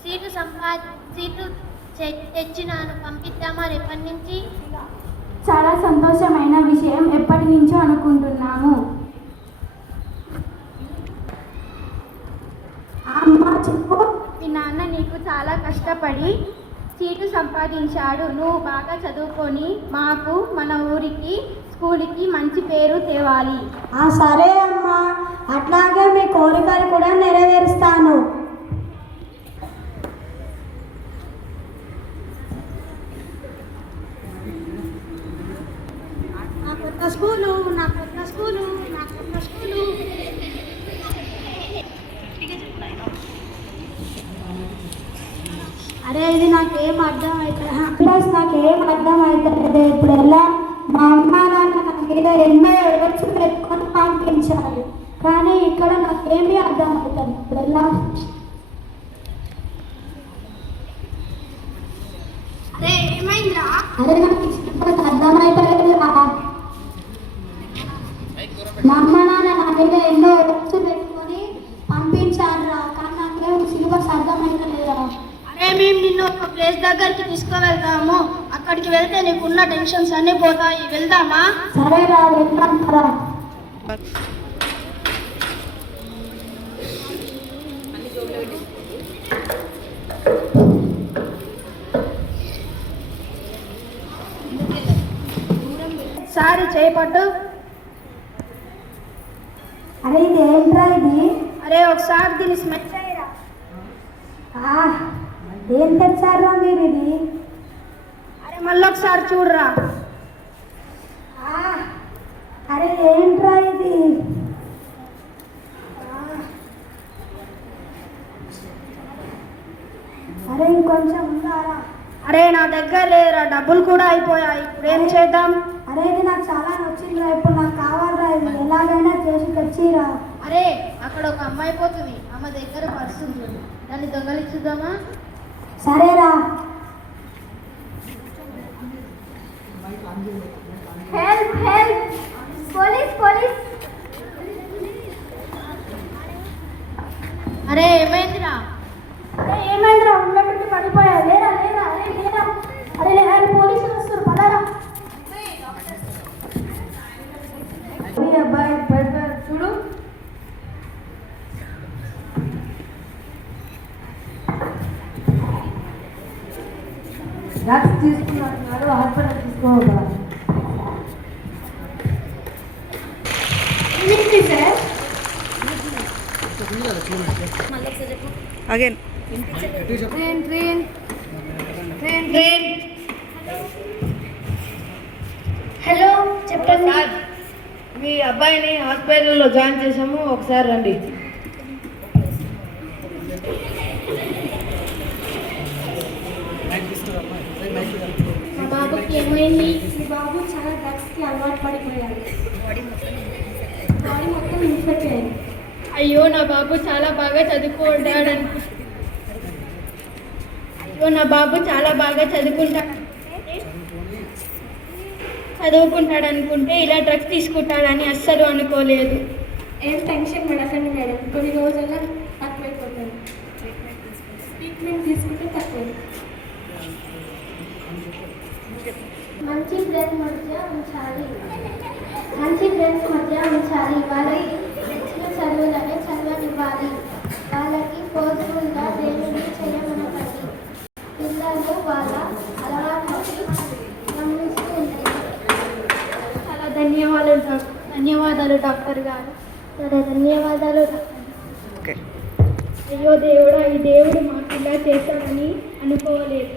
Seat తెచ్చినాను, పంపిద్దామా రేపటి నుంచి? చాలా సంతోషమైన విషయం, ఎప్పటి నుంచో అనుకుంటున్నాము. అమ్మ చెప్పు. మీ నాన్న నీకు చాలా కష్టపడి సీటు సంపాదించాడు. నువ్వు బాగా చదువుకొని మాకు, మన ఊరికి, స్కూల్కి మంచి పేరు తేవాలి. సరే అమ్మా, అట్లాగే మీ కోరికలు కూడా నెరవేరుస్తాను. నా కొత్త స్కూలు. అరే ఇది నాకేం అర్థమవుతుంది. ఇప్పుడు ఎలా మా అమ్మ నాన్న నా మీద ఎన్నో ఎడచ్చు పెట్టుకొని పంపించారు, కానీ ఇక్కడ నాకేమీ అర్థమవుతుంది. ఇప్పుడు ఎలా? అరే ఏమైందిరా? అరే నాకు అర్థమవుతుంది. మా అమ్మ నాన్న నా మీద ఎన్నో ఎడచ్చు పెట్టుకొని పంపించారు, కానీ నాకేం సిలబస్ అర్థమవుతలేదురా. అరే మేము నిన్ను ఒక ప్లేస్ దగ్గరికి తీసుకువెళ్తాము, అక్కడికి వెళ్తే నీకున్న టెన్షన్స్ అన్నీ పోతాయి. వెళ్దామా? సరేరా, వెళ్దాం కదా. సారీ చేపట్టు. అరే ఇది ఏంట్రా ఇది? అరే ఒకసారి దీన్ని స్మెల్ చేయరా. ఏం తెచ్చారా మీరు ఇది? అరే మళ్ళీ ఒకసారి చూడరా. అరే ఏంట్రా ఇది? అరే ఇంకొంచెం ఉందారా? అరే నా దగ్గర లేదురా, డబ్బులు కూడా అయిపోయాయి. ఇప్పుడు ఏం చేద్దాం? అరే ఇది నాకు చాలా నచ్చిందిరా, ఇప్పుడు నాకు కావాలరా, ఇది ఎలాగైనా చేసి తెచ్చిరా. అరే అక్కడ ఒక అమ్మాయి పోతుంది, ఆమె దగ్గర పర్సు ఉంటుంది, దాన్ని దొంగలించుదామా? సరేరా. Help help, police police. అరే ఏమైందిరా? ఏమైందిరా? ఉన్నట్టు పడిపోయా. లేరా లేరా, అరే లేరా, అరే లేరా, పోలీసులు వస్తారు, పదరా. అబ్బాయి పడిపోయారు చూడు. డ్రగ్స్ తీసుకున్నారు, హాస్పిటల్ తీసుకోవాలి. అగైన్ హలో చెప్పండి. మీ అబ్బాయిని హాస్పిటల్లో జాయిన్ చేసాము, ఒకసారి రండి. మా బాబుకి ఏమైంది? మీ బాబు చాలా డ్రగ్స్కి అలవాటు పడిపోయాడు, బాడీ మొత్తం ఇన్ఫెక్ట్ అయింది. అయ్యో నా బాబు చాలా బాగా చదువుకుంటాడు అనుకుంటే ఇలా డ్రగ్స్ తీసుకుంటాడని అస్సలు అనుకోలేదు. ఏం టెన్షన్ పడకండి మేడం, కొన్ని రోజుల్లో తక్కువైపోతుంది. ట్రీట్మెంట్ తీసుకుంటే తక్కువ. మంచి ఫ్రెండ్స్ మధ్య ఉంచాలి, వాళ్ళకి నచ్చిన చదువులనే చదవనివ్వాలి, వాళ్ళకి ఫోర్స్ఫుల్గా దేనిని చేయమనకండి. పిల్లలు వాళ్ళ అలవాట్లకి గమనిస్తూ ఉంటారు. చాలా ధన్యవాదాలు డాక్టర్ గారు. సరే, ధన్యవాదాలు డాక్టర్. అయ్యో దేవుడా, ఈ దేవుడు మాకు ఇలా చేశాడని అనుకోలేదు.